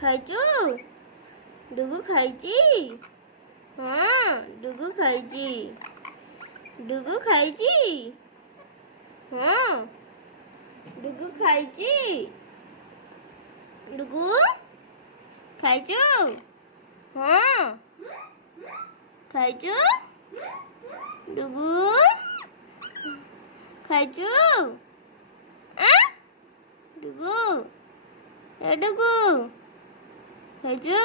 ଖାଇଛୁ? ଡୁଗୁ ଖାଇଛି? ହଁ ଡୁଗୁ ଖାଇଛି। ଡୁଗୁ ଖାଇଛି? ହଁ ଡୁଗୁ ଖାଇଛି। ଡୁଗୁ ଖାଇଛୁ? ହଁ ଖାଇଛୁ? ଡୁଗୁ ଖାଇଛୁ? ଡୁଗୁ ଏ ଡୁଗୁ ଖାଇଛୁ?